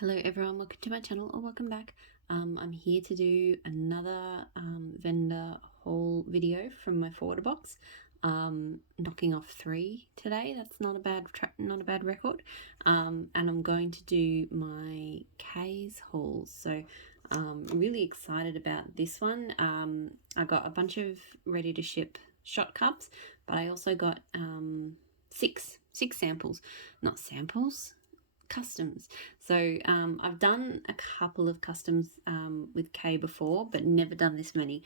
Hello everyone, welcome to my channel or welcome back. I'm here to do another vendor haul video from my forwarder box. Knocking off 3 today. That's not a bad record. And I'm going to do my K's hauls. So really excited about this one. I got a bunch of ready to ship shot cups, but I also got six samples, not samples, customs. So I've done a couple of customs with K before, but never done this many.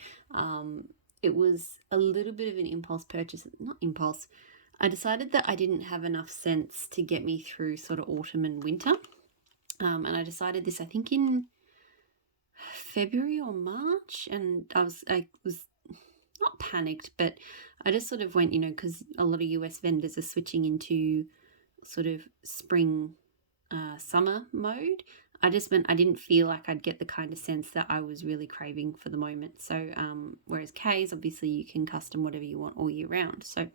It was a little bit of an impulse purchase. Not impulse. I decided that I didn't have enough sense to get me through sort of autumn and winter. And I decided this, I think, in February or March. And I was not panicked, but I just sort of went, because a lot of US vendors are switching into sort of spring summer mode. I didn't feel like I'd get the kind of sense that I was really craving for the moment. So whereas K's, obviously you can custom whatever you want all year round. So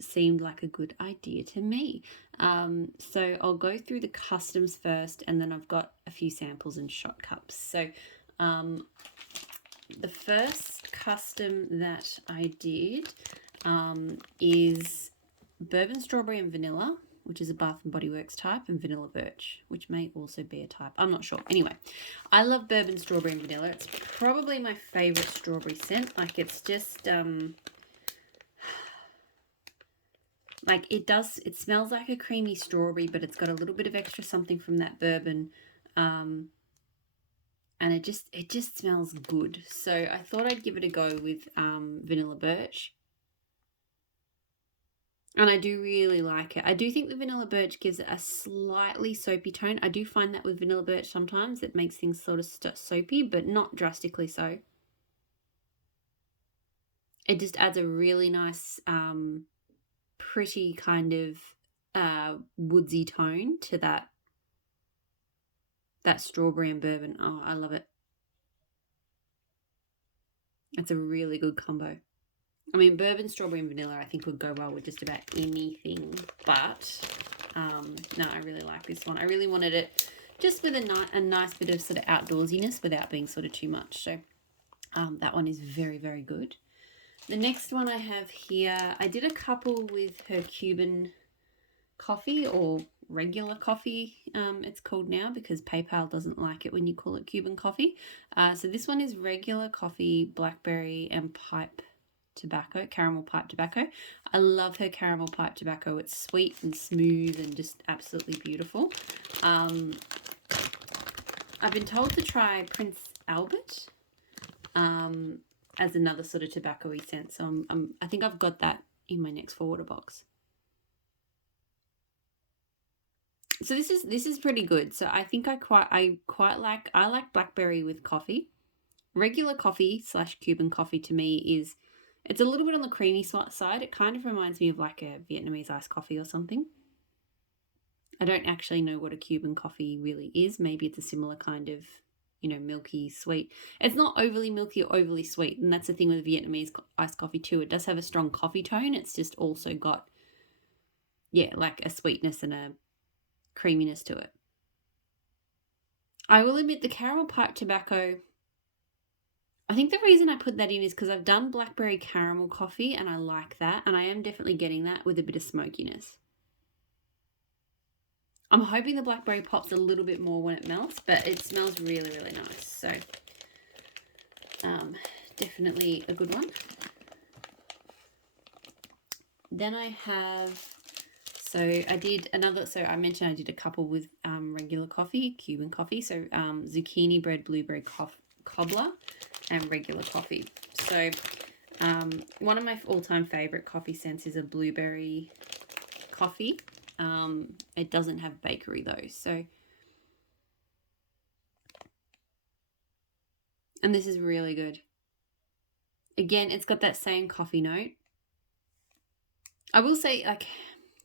seemed like a good idea to me. So I'll go through the customs first, and then I've got a few samples and shot cups. So the first custom that I did is bourbon strawberry and vanilla, which is a Bath & Body Works type, and vanilla birch, which may also be a type. I'm not sure. Anyway, I love bourbon strawberry and vanilla. It's probably my favorite strawberry scent. Like, it's just like it smells like a creamy strawberry, but it's got a little bit of extra something from that bourbon. And it just smells good. So I thought I'd give it a go with vanilla birch. And I do really like it. I do think the vanilla birch gives it a slightly soapy tone. I do find that with vanilla birch sometimes it makes things sort of soapy, but not drastically so. It just adds a really nice, pretty kind of woodsy tone to that strawberry and bourbon. Oh, I love it. It's a really good combo. I mean, bourbon, strawberry, and vanilla I think would go well with just about anything, but no, I really like this one. I really wanted it just with a nice bit of sort of outdoorsiness without being sort of too much. So that one is very, very good. The next one I have here, I did a couple with her Cuban coffee, or regular coffee it's called now, because PayPal doesn't like it when you call it Cuban coffee. So this one is regular coffee, blackberry, and caramel pipe tobacco. I love her caramel pipe tobacco. It's sweet and smooth and just absolutely beautiful. I've been told to try Prince Albert as another sort of tobacco-y scent. So I think I've got that in my next forwarder box. So this is pretty good. So I think I like blackberry with coffee. Regular coffee / Cuban coffee to me it's a little bit on the creamy side. It kind of reminds me of like a Vietnamese iced coffee or something. I don't actually know what a Cuban coffee really is. Maybe it's a similar kind of, milky, sweet. It's not overly milky or overly sweet. And that's the thing with Vietnamese iced coffee too. It does have a strong coffee tone. It's just also got, like a sweetness and a creaminess to it. I will admit the caramel pipe tobacco, I think the reason I put that in is because I've done blackberry caramel coffee and I like that, and I am definitely getting that with a bit of smokiness. I'm hoping the blackberry pops a little bit more when it melts, but it smells really, really nice. So definitely a good one. Then I have, I mentioned I did a couple with regular coffee, Cuban coffee. So zucchini bread, blueberry cobbler, and regular coffee. So one of my all-time favorite coffee scents is a blueberry coffee. It doesn't have bakery though, so, and this is really good. Again, it's got that same coffee note. I will say, like,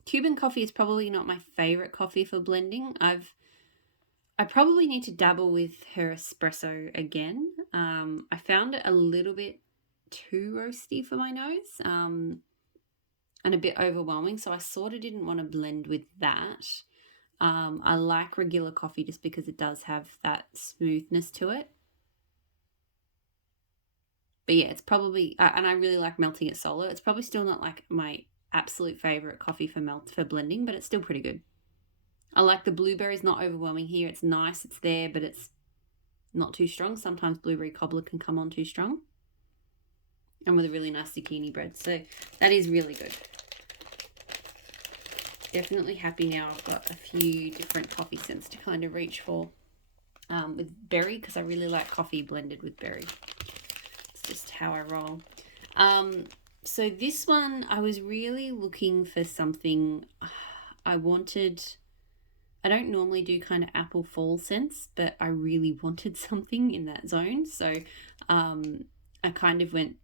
Cuban coffee is probably not my favorite coffee for blending. I probably need to dabble with her espresso again. I found it a little bit too roasty for my nose, and a bit overwhelming, so I sort of didn't want to blend with that. I like regular coffee just because it does have that smoothness to it. But yeah, it's probably, and I really like melting it solo. It's probably still not like my absolute favorite coffee for blending, but it's still pretty good. I like the blueberries, not overwhelming here. It's nice, it's there, but it's not too strong. Sometimes blueberry cobbler can come on too strong. And with a really nice zucchini bread. So that is really good. Definitely happy now I've got a few different coffee scents to kind of reach for with berry, because I really like coffee blended with berry. It's just how I roll. So this one, I was really looking for something. I don't normally do kind of apple fall scents, but I really wanted something in that zone. So I kind of went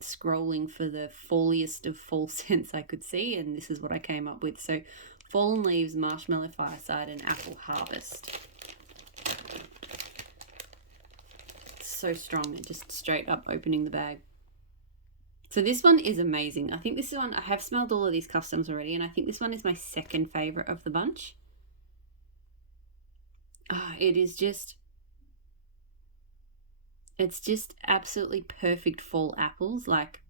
scrolling for the falliest of fall scents I could see, and this is what I came up with. So Fallen Leaves, Marshmallow Fireside, and Apple Harvest. So strong, and just straight up opening the bag. So this one is amazing. I think this is one, I have smelled all of these customs already, and I think this one is my second favorite of the bunch. It is just, it's just absolutely perfect fall apples. Like,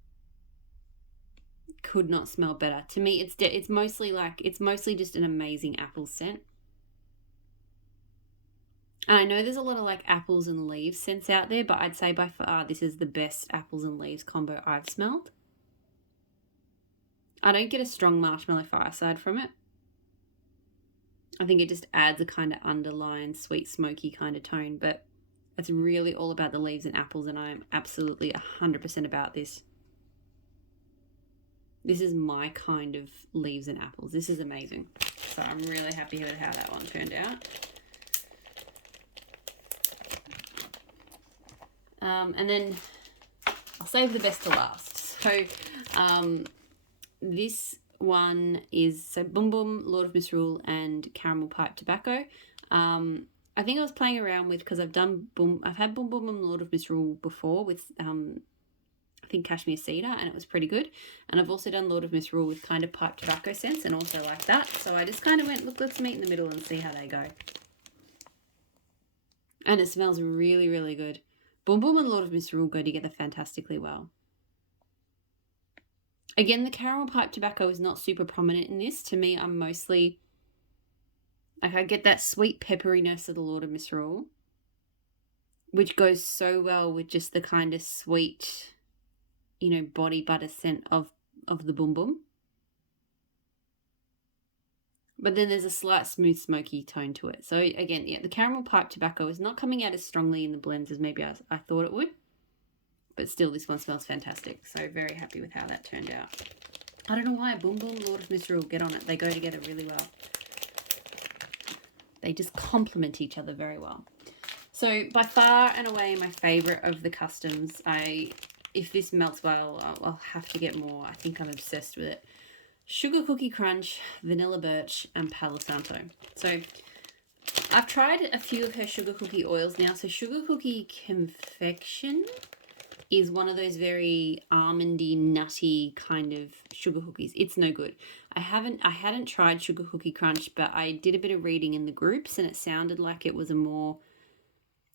could not smell better. To me, it's mostly just an amazing apple scent. And I know there's a lot of like apples and leaves scents out there, but I'd say by far this is the best apples and leaves combo I've smelled. I don't get a strong Marshmallow Fireside from it. I think it just adds a kind of underlying sweet smoky kind of tone, but it's really all about the leaves and apples, and I am absolutely 100% about this. This is my kind of leaves and apples. This is amazing. So I'm really happy with how that one turned out. And then I'll save the best to last. So this one is Boom Boom, Lord of Misrule, and Caramel Pipe Tobacco. I think I was playing around with, because I've had Boom Boom and Lord of Misrule before with I think Cashmere Cedar, and it was pretty good. And I've also done Lord of Misrule with kind of pipe tobacco scents, and also like that. So I just kind of went, look, let's meet in the middle and see how they go. And it smells really, really good. Boom Boom and Lord of Misrule go together fantastically well. Again, the caramel pipe tobacco is not super prominent in this. To me, I'm mostly, like, I get that sweet pepperiness of the Lord of Misrule, which goes so well with just the kind of sweet, body butter scent of the Boom Boom. But then there's a slight smooth smoky tone to it. So again, yeah, the caramel pipe tobacco is not coming out as strongly in the blends as maybe I thought it would. But still, this one smells fantastic. So very happy with how that turned out. I don't know why. Boom Boom, Lord of Misrule, get on it. They go together really well. They just complement each other very well. So by far and away my favourite of the customs. If this melts well, I'll have to get more. I think I'm obsessed with it. Sugar Cookie Crunch, Vanilla Birch, and Palo Santo. So I've tried a few of her sugar cookie oils now. So Sugar Cookie Confection is one of those very almondy, nutty kind of sugar cookies. It's no good. I hadn't tried Sugar Cookie Crunch, but I did a bit of reading in the groups, and it sounded like it was a more,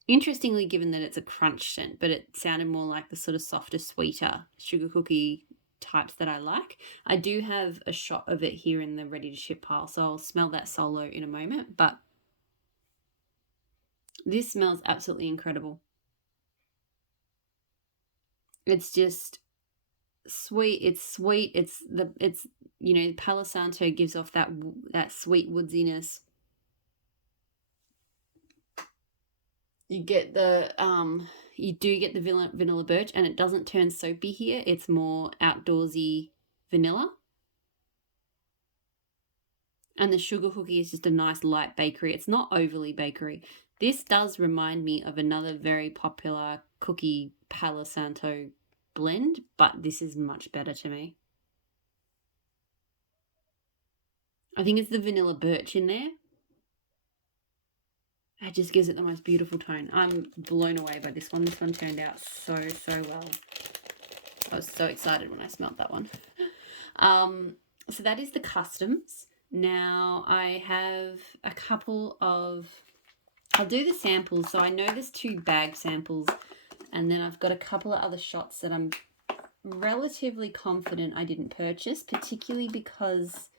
interestingly, given that it's a crunch scent, but it sounded more like the sort of softer, sweeter sugar cookie types that I like. I do have a shot of it here in the ready to ship pile, so I'll smell that solo in a moment, but this smells absolutely incredible. It's just sweet. It's Palo Santo gives off that sweet woodsiness. You get you do get the vanilla birch, and it doesn't turn soapy here. It's more outdoorsy vanilla. And the sugar cookie is just a nice light bakery. It's not overly bakery. This does remind me of another very popular cookie Palo Santo blend, but this is much better to me. I think it's the vanilla birch in there. It just gives it the most beautiful tone. I'm blown away by this one. This one turned out so well. I was so excited when I smelled that one. So that is the customs. Now I have a couple of, I'll do the samples. So I know there's 2 bag samples, and then I've got a couple of other shots that I'm relatively confident I didn't purchase, particularly because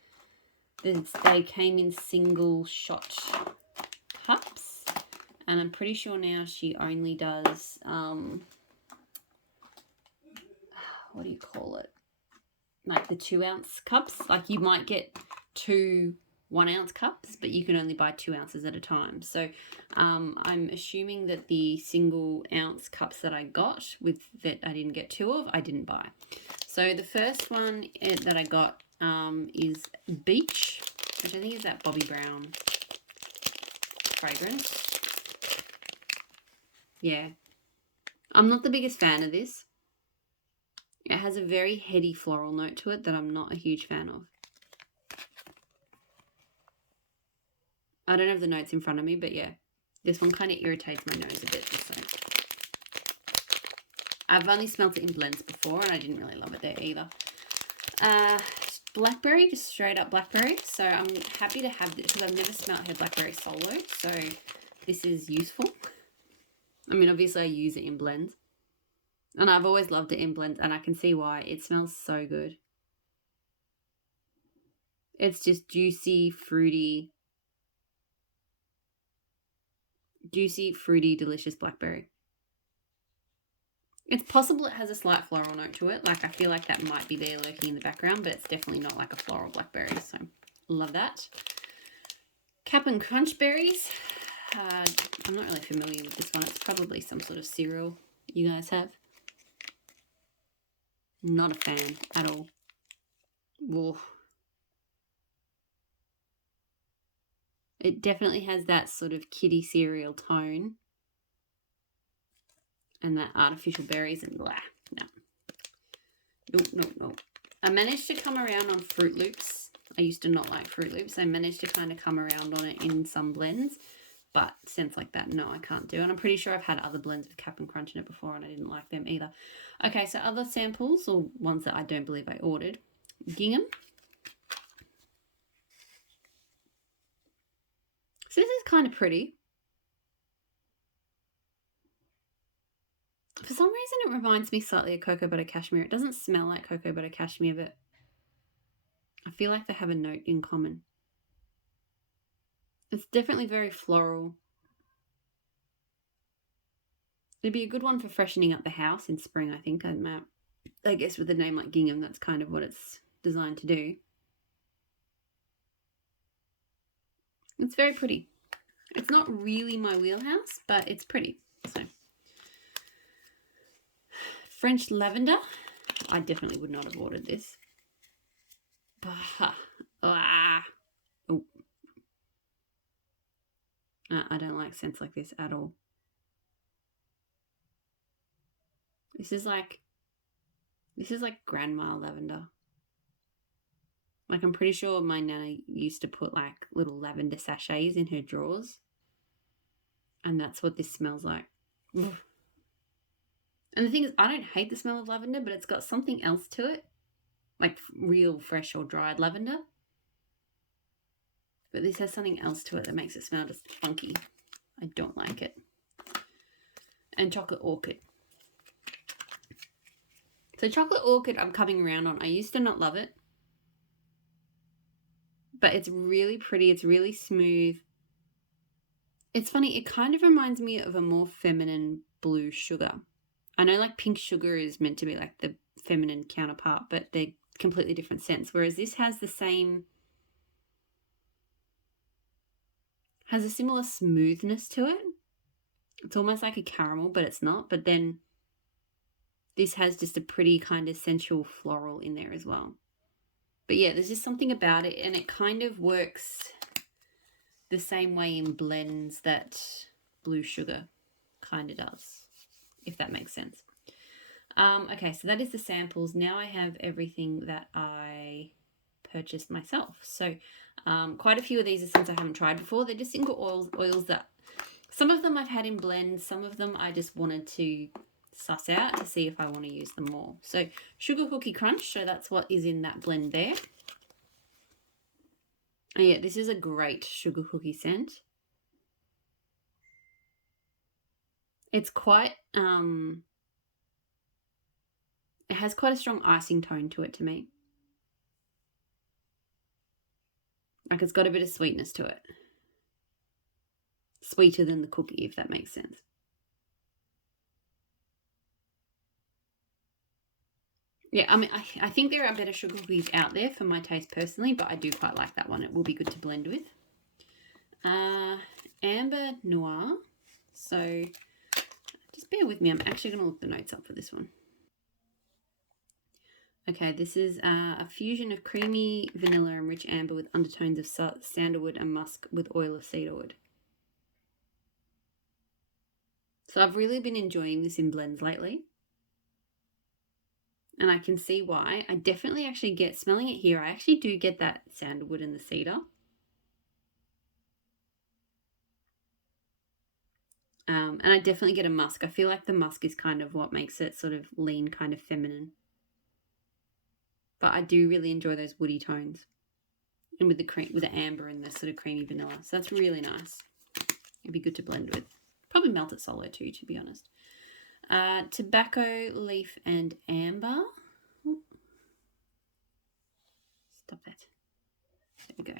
they came in single shot cups, and I'm pretty sure now she only does, what do you call it? Like the 2-ounce cups. Like you might get 2 1-ounce cups, but you can only buy 2 ounces at a time. So I'm assuming that the single ounce cups that I got that I didn't get 2 of, I didn't buy. So the first one that I got is Beach, which I think is that Bobbi Brown fragrance. Yeah. I'm not the biggest fan of this. It has a very heady floral note to it that I'm not a huge fan of. I don't have the notes in front of me, but yeah, this one kind of irritates my nose a bit. So I've only smelt it in blends before, and I didn't really love it there either. Blackberry, just straight up blackberry. So I'm happy to have this because I've never smelt her blackberry solo. So this is useful. I mean, obviously I use it in blends, and I've always loved it in blends, and I can see why. It smells so good. It's just juicy, fruity, delicious blackberry. It's possible it has a slight floral note to it. Like I feel like that might be there lurking in the background, but it's definitely not like a floral blackberry. So love that. Cap and Crunch berries. I'm not really familiar with this one. It's probably some sort of cereal you guys have. Not a fan at all. Whoa. It definitely has that sort of kiddie cereal tone. And that artificial berries and blah. No. Nope. I managed to come around on Fruit Loops. I used to not like Fruit Loops. I managed to kind of come around on it in some blends. But scents like that, no, I can't do. And I'm pretty sure I've had other blends with Cap and Crunch in it before, and I didn't like them either. Okay, so other samples, or ones that I don't believe I ordered. Gingham. So this is kind of pretty. For some reason, it reminds me slightly of Cocoa Butter Cashmere. It doesn't smell like Cocoa Butter Cashmere, but I feel like they have a note in common. It's definitely very floral. It'd be a good one for freshening up the house in spring, I think. I guess with a name like Gingham, that's kind of what it's designed to do. It's very pretty. It's not really my wheelhouse, but it's pretty. So, French Lavender. I definitely would not have ordered this. Oh. I don't like scents like this at all. This is like grandma lavender. Like I'm pretty sure my nana used to put like little lavender sachets in her drawers. And that's what this smells like. And the thing is, I don't hate the smell of lavender, but it's got something else to it. Like real fresh or dried lavender. But this has something else to it that makes it smell just funky. I don't like it. And Chocolate Orchid. So Chocolate Orchid I'm coming around on. I used to not love it. But it's really pretty. It's really smooth. It's funny. It kind of reminds me of a more feminine Blue Sugar. I know like Pink Sugar is meant to be like the feminine counterpart, but they're completely different scents. Whereas this has the same... has a similar smoothness to it. It's almost like a caramel, but it's not. But then this has just a pretty kind of sensual floral in there as well. But yeah, there's just something about it, and it kind of works the same way in blends that Blue Sugar kind of does, if that makes sense. Okay, so that is the samples. Now I have everything that I purchased myself. So quite a few of these are scents I haven't tried before. They're just single oils that some of them I've had in blends, some of them I just wanted to suss out to see if I want to use them more. So Sugar Cookie Crunch, so that's what is in that blend there. Oh yeah, this is a great sugar cookie scent. It's quite, it has quite a strong icing tone to it to me. Like it's got a bit of sweetness to it. Sweeter than the cookie, if that makes sense. Yeah, I mean, I think there are better sugar cookies out there for my taste personally, but I do quite like that one. It will be good to blend with. Amber Noir. So just bear with me. I'm actually going to look the notes up for this one. Okay, this is a fusion of creamy vanilla and rich amber with undertones of sandalwood and musk with oil of cedarwood. So I've really been enjoying this in blends lately. And I can see why. I definitely actually get, smelling it here, I actually do get that sandalwood and the cedar. And I definitely get a musk. I feel like the musk is kind of what makes it sort of lean, kind of feminine. But I do really enjoy those woody tones. And with the cream, with the amber and the sort of creamy vanilla. So that's really nice. It'd be good to blend with. Probably melt it solo too, to be honest. Tobacco, leaf, and amber. Ooh. Stop that. There we go.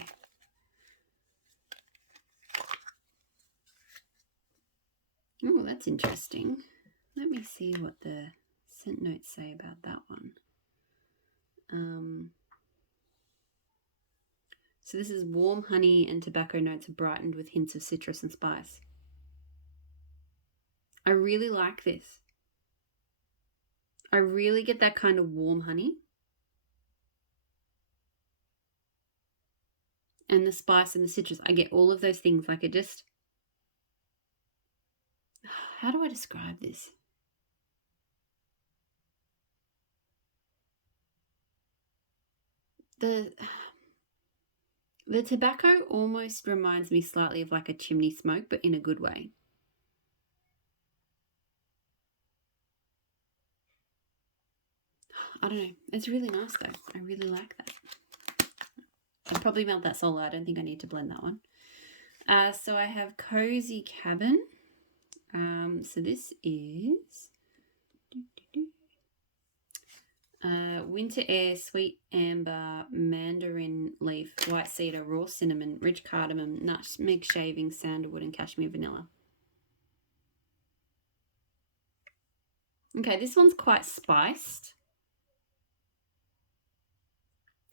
Oh, that's interesting. Let me see what the scent notes say about that one. So this is warm honey and tobacco notes are brightened with hints of citrus and spice. I really like this. I really get that kind of warm honey. And the spice and the citrus. I get all of those things. Like it just... How do I describe this? The tobacco almost reminds me slightly of like a chimney smoke, but in a good way. I don't know. It's really nice though. I really like that. I'd probably melt that solo. I don't think I need to blend that one. So I have Cozy Cabin. So this is Winter Air, Sweet Amber, Mandarin Leaf, White Cedar, Raw Cinnamon, Rich Cardamom, Nutmeg Shaving, Sandalwood, and Cashmere Vanilla. Okay, this one's quite spiced.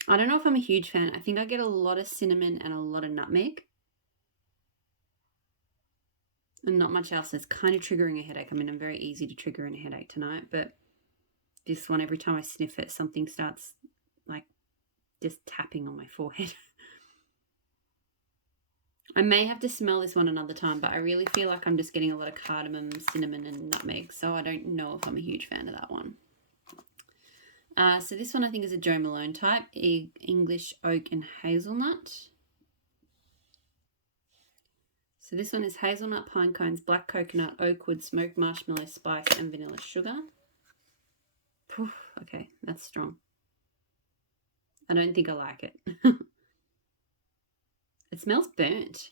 I don't know if I'm a huge fan. I think I get a lot of cinnamon and a lot of nutmeg. And not much else. It's kind of triggering a headache. I mean, I'm very easy to trigger in a headache tonight, but this one, every time I sniff it, something starts like just tapping on my forehead. I may have to smell this one another time, but I really feel like I'm just getting a lot of cardamom, cinnamon, and nutmeg, so I don't know if I'm a huge fan of that one. So this one I think is a Jo Malone type, English Oak and Hazelnut. So this one is hazelnut, pine cones, black coconut, oak wood, smoked marshmallow, spice, and vanilla sugar. Poof, okay, that's strong. I don't think I like it. It smells burnt.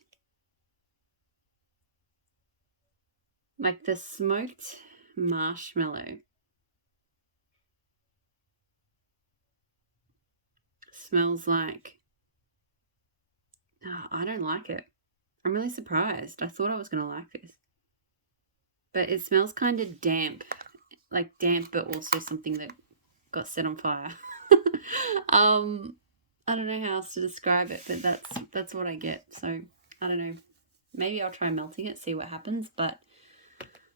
Like the smoked marshmallow smells like... Oh, I don't like it. I'm really surprised. I thought I was going to like this. But it smells kind of damp. Like damp, but also something that got set on fire. I don't know how else to describe it, but that's what I get. So I don't know. Maybe I'll try melting it, see what happens. But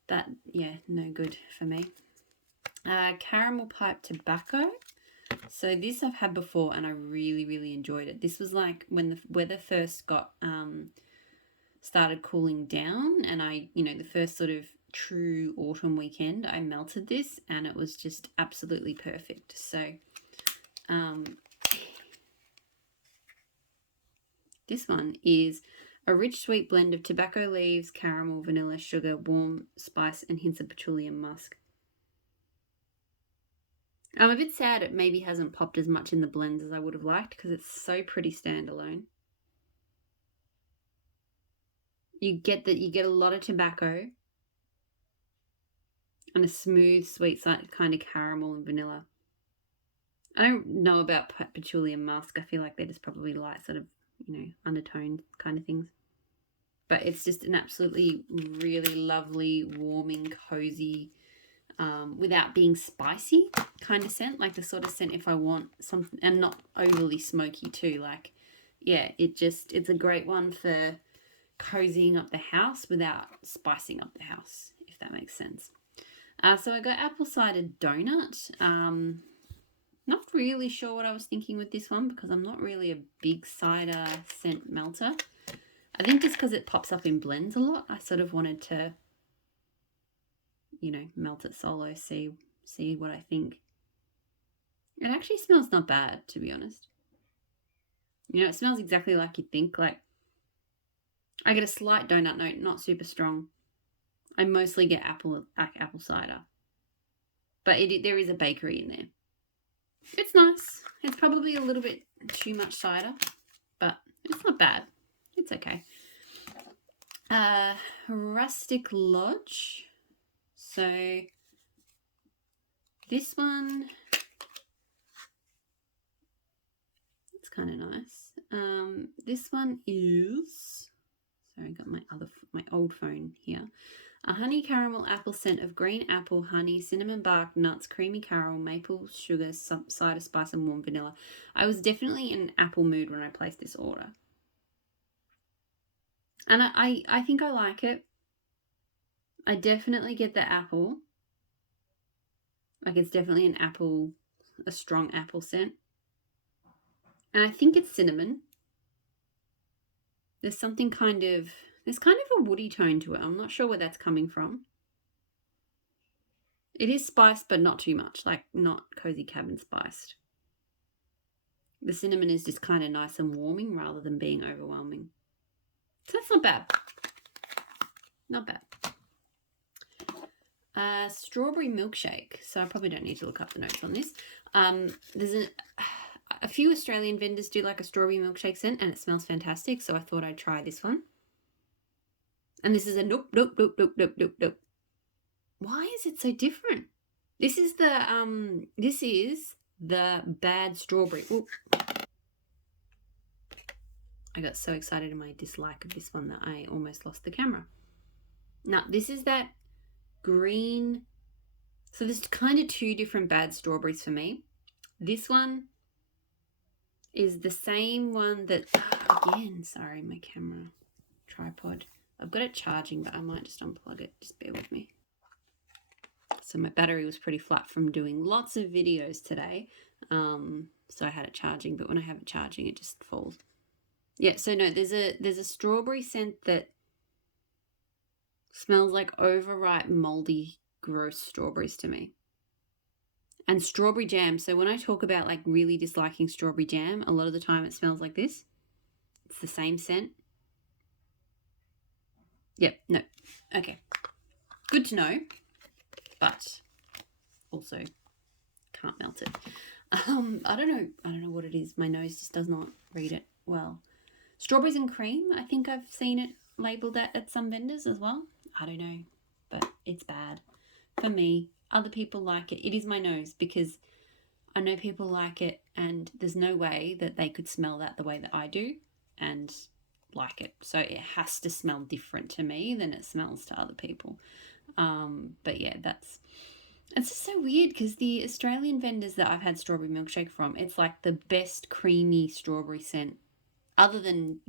that, yeah, no good for me. Caramel pipe tobacco. So this I've had before and I really, really enjoyed it. This was like when the weather first got started cooling down, and the first sort of true autumn weekend, I melted this and it was just absolutely perfect. So this one is a rich sweet blend of tobacco leaves, caramel, vanilla, sugar, warm spice, and hints of patchouli and musk. I'm a bit sad it maybe hasn't popped as much in the blends as I would have liked because it's so pretty standalone. You get a lot of tobacco and a smooth, sweet kind of caramel and vanilla. I don't know about patchouli and musk. I feel like they're just probably light sort of, undertone kind of things. But it's just an absolutely really lovely, warming, cozy, without being spicy kind of scent. Like the sort of scent if I want something, and not overly smoky too. Like, yeah, it's a great one for cozying up the house without spicing up the house, if that makes sense. So I got apple cider donut. Not really sure what I was thinking with this one because I'm not really a big cider scent melter. I think just because it pops up in blends a lot, I sort of wanted to, melt it solo, see what I think. It actually smells not bad, to be honest. It smells exactly like you'd think. Like, I get a slight donut note, not super strong. I mostly get apple cider. But there is a bakery in there. It's nice. It's probably a little bit too much cider, but it's not bad. It's okay. Rustic Lodge. So this one, it's kind of nice. This one is, sorry, I got my old phone here. A honey caramel apple scent of green apple, honey, cinnamon bark, nuts, creamy caramel, maple sugar, cider spice, and warm vanilla. I was definitely in an apple mood when I placed this order. And I think I like it. I definitely get the apple. Like, it's definitely a strong apple scent. And I think it's cinnamon. There's kind of a woody tone to it. I'm not sure where that's coming from. It is spiced, but not too much, like not cozy cabin spiced. The cinnamon is just kind of nice and warming rather than being overwhelming. So that's not bad. Not bad. Strawberry milkshake. So I probably don't need to look up the notes on this. There's a few Australian vendors do like a strawberry milkshake scent, and it smells fantastic. So I thought I'd try this one. And this is a nope. Why is it so different? This is the bad strawberry. Ooh. I got so excited in my dislike of this one that I almost lost the camera. Now, this is that green. So there's kind of two different bad strawberries for me. This one is the same one that, again, sorry, my camera tripod. I've got it charging, but I might just unplug it. Just bear with me. So my battery was pretty flat from doing lots of videos today. So I had it charging, but when I have it charging, it just falls. Yeah, so no, there's a strawberry scent that smells like overripe, moldy, gross strawberries to me. And strawberry jam. So when I talk about like really disliking strawberry jam, a lot of the time it smells like this. It's the same scent. Yep, no. Okay. Good to know. But also can't melt it. I don't know what it is. My nose just does not read it well. Strawberries and cream. I think I've seen it labeled at some vendors as well. I don't know, but it's bad for me. Other people like it. It is my nose, because I know people like it, and there's no way that they could smell that the way that I do and like it. So it has to smell different to me than it smells to other people. But yeah, it's just so weird, because the Australian vendors that I've had strawberry milkshake from, it's like the best creamy strawberry scent, other than,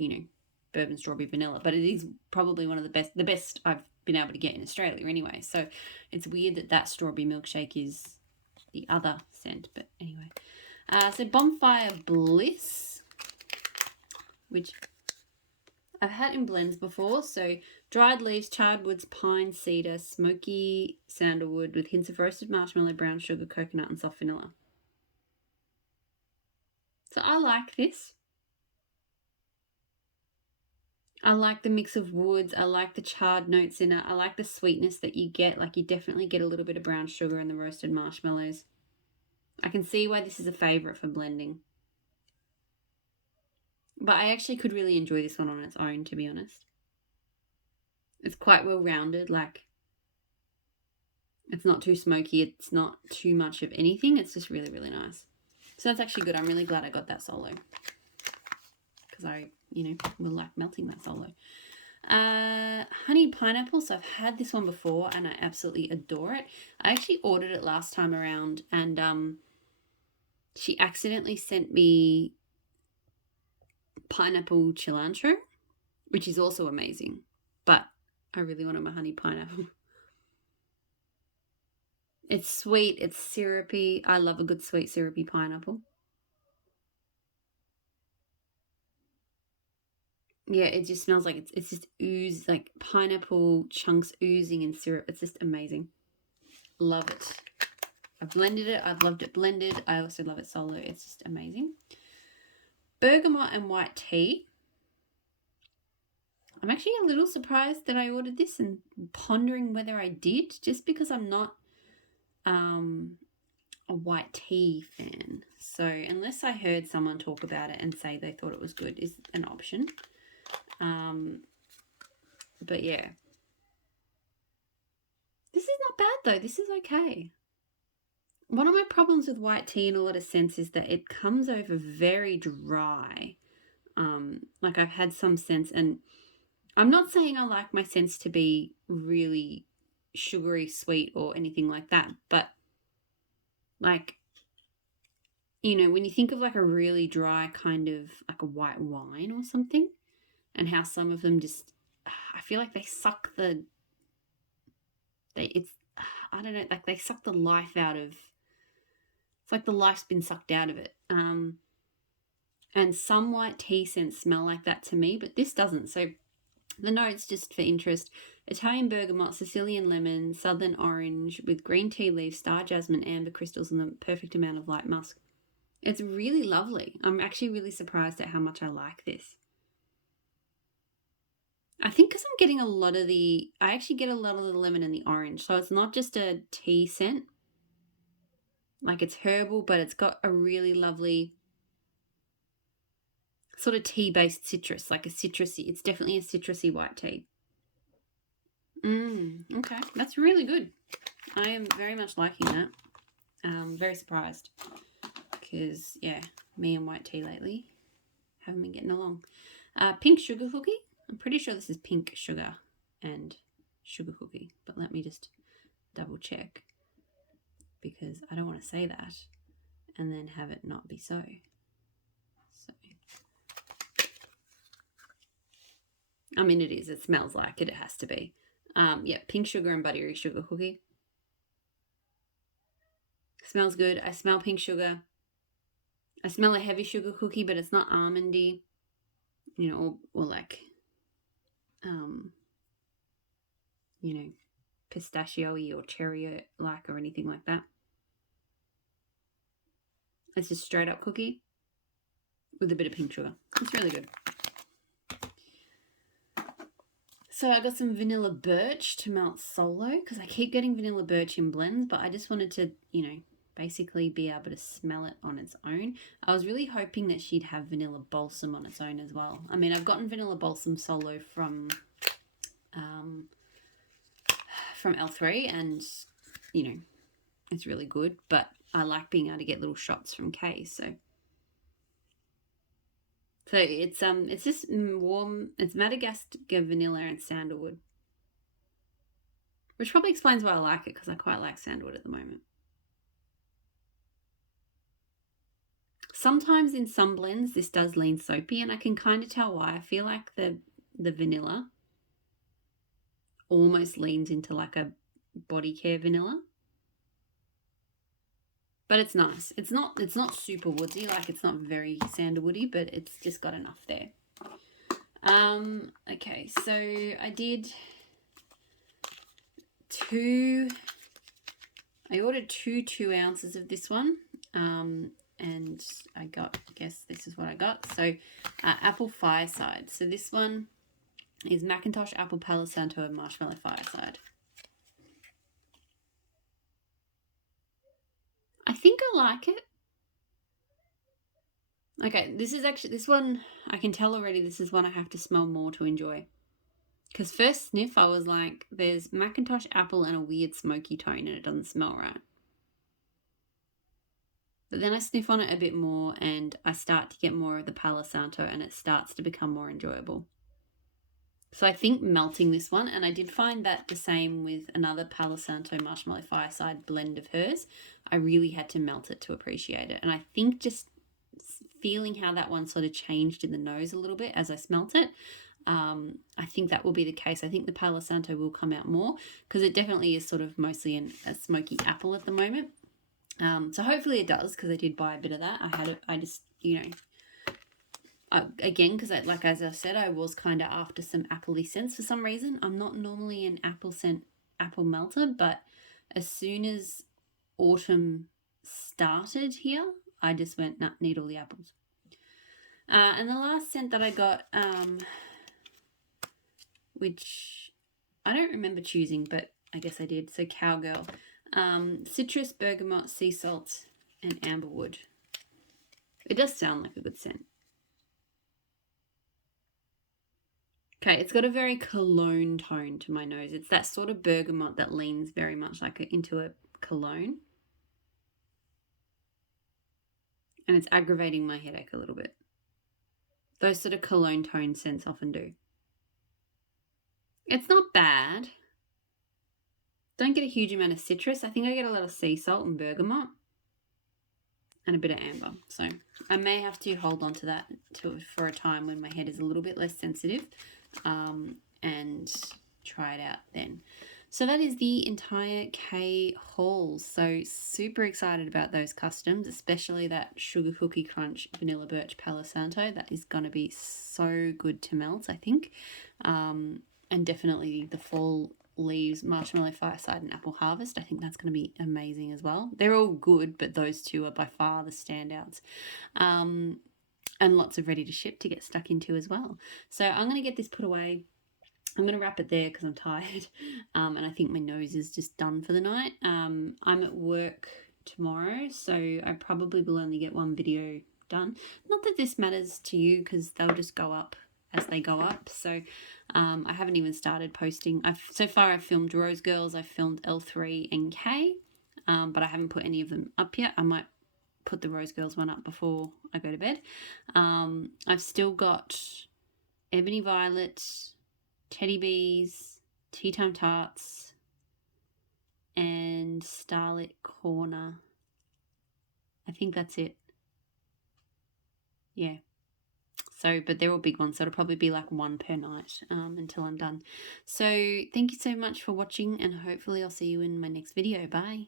bourbon strawberry vanilla, but it is probably one of the best I've been able to get in Australia anyway. So it's weird that strawberry milkshake is the other scent, but anyway. So Bonfire Bliss, which I've had in blends before. So dried leaves, charred woods, pine, cedar, smoky sandalwood with hints of roasted marshmallow, brown sugar, coconut, and soft vanilla. So I like this. I like the mix of woods. I like the charred notes in it. I like the sweetness that you get. Like, you definitely get a little bit of brown sugar and the roasted marshmallows. I can see why this is a favourite for blending. But I actually could really enjoy this one on its own, to be honest. It's quite well rounded, like it's not too smoky, it's not too much of anything. It's just really, really nice. So that's actually good. I'm really glad I got that solo because I, will like melting that solo. Honey pineapple. So I've had this one before and I absolutely adore it. I actually ordered it last time around and she accidentally sent me pineapple cilantro, which is also amazing, but I really wanted my honey pineapple. It's sweet, it's syrupy. I love a good sweet syrupy pineapple. Yeah, it just smells like it's just ooze, like pineapple chunks oozing in syrup. It's just amazing. Love it. I've blended it. I've loved it blended. I also love it solo. It's just amazing. Bergamot and white tea. I'm actually a little surprised that I ordered this and pondering whether I did, just because I'm not a white tea fan. So unless I heard someone talk about it and say they thought it was good, is an option. But yeah. This is not bad though. This is okay. One of my problems with white tea in a lot of sense is that it comes over very dry. Like I've had some scents, and I'm not saying I like my scents to be really sugary sweet or anything like that, but like, when you think of like a really dry kind of like a white wine or something, and how some of them just, I feel like they suck I don't know, like they suck the life out of, it's like the life's been sucked out of it. And some white tea scents smell like that to me, but this doesn't. So the notes, just for interest: Italian bergamot, Sicilian lemon, southern orange with green tea leaves, star jasmine, amber crystals, and the perfect amount of light musk. It's really lovely. I'm actually really surprised at how much I like this. I think because I'm getting I actually get a lot of the lemon and the orange. So it's not just a tea scent. Like it's herbal, but it's got a really lovely sort of tea-based citrus, like a citrusy. It's definitely a citrusy white tea. Okay, that's really good. I am very much liking that. Very surprised because me and white tea lately haven't been getting along. Pink sugar cookie. I'm pretty sure this is pink sugar and sugar cookie, but let me just double check because I don't want to say that and then have it not be so. I mean, it is. It smells like it. It has to be. Pink sugar and buttery sugar cookie. Smells good. I smell pink sugar. I smell a heavy sugar cookie, but it's not almondy, or like, pistachio-y or cherry-like or anything like that. It's just straight up cookie with a bit of pink sugar. It's really good. So I got some vanilla birch to melt solo because I keep getting vanilla birch in blends, but I just wanted to, basically be able to smell it on its own. I was really hoping that she'd have vanilla balsam on its own as well. I mean, I've gotten vanilla balsam solo from L3 and, it's really good, but I like being able to get little shots from K, so it's just warm. It's Madagascar vanilla and sandalwood, which probably explains why I like it because I quite like sandalwood at the moment. Sometimes in some blends this does lean soapy, and I can kind of tell why. I feel like the vanilla almost leans into like a body care vanilla. But it's nice. It's not super woodsy, like it's not very sandalwoody, but it's just got enough there. Okay, so I did I ordered 2 ounces of this one. And I guess this is what I got. So apple fireside. So this one is Macintosh, apple Palo Santo, and marshmallow fireside. I think I like it. Okay, this one, I can tell already this is one I have to smell more to enjoy. Because first sniff, I was like, there's Macintosh, apple, and a weird smoky tone, and it doesn't smell right. But then I sniff on it a bit more, and I start to get more of the Palo Santo, and it starts to become more enjoyable. So I think melting this one, and I did find that the same with another Palo Santo Marshmallow Fireside blend of hers. I really had to melt it to appreciate it. And I think just feeling how that one sort of changed in the nose a little bit as I smelt it, I think that will be the case. I think the Palo Santo will come out more because it definitely is sort of mostly a smoky apple at the moment. So hopefully it does, because I did buy a bit of that. I just, again, because like as I said, I was kind of after some appley scents for some reason. I'm not normally an apple melter, but as soon as autumn started here, I just went, nah, need all the apples. And the last scent that I got, which I don't remember choosing, but I guess I did. So Cowgirl, citrus, bergamot, sea salt, and amberwood. It does sound like a good scent. Okay, it's got a very cologne tone to my nose. It's that sort of bergamot that leans very much like into a cologne. And it's aggravating my headache a little bit. Those sort of cologne tone scents often do. It's not bad. Don't get a huge amount of citrus. I think I get a lot of sea salt and bergamot and a bit of amber. So I may have to hold on to that for a time when my head is a little bit less sensitive, and try it out then. So that is the entire K haul. So super excited about those customs, especially that Sugar Cookie Crunch Vanilla Birch Palo Santo. That is going to be so good to melt, I think. And definitely the Fall Leaves Marshmallow Fireside and Apple Harvest. I think that's going to be amazing as well. They're all good, but those two are by far the standouts. And lots of ready to ship to get stuck into as well. So I'm going to get this put away. I'm going to wrap it there because I'm tired, and I think my nose is just done for the night. I'm at work tomorrow, so I probably will only get one video done. Not that this matters to you, because they'll just go up as they go up. So I haven't even started posting. So far I've filmed Rose Girls, I've filmed L3 and K, but I haven't put any of them up yet. I might put the Rose Girls one up before I go to bed. I've still got Ebony Violet, Teddy Bees, Tea Time Tarts, and Starlit Corner. I think that's it. Yeah. So, but they're all big ones, so it'll probably be like one per night until I'm done. So thank you so much for watching, and hopefully I'll see you in my next video. Bye.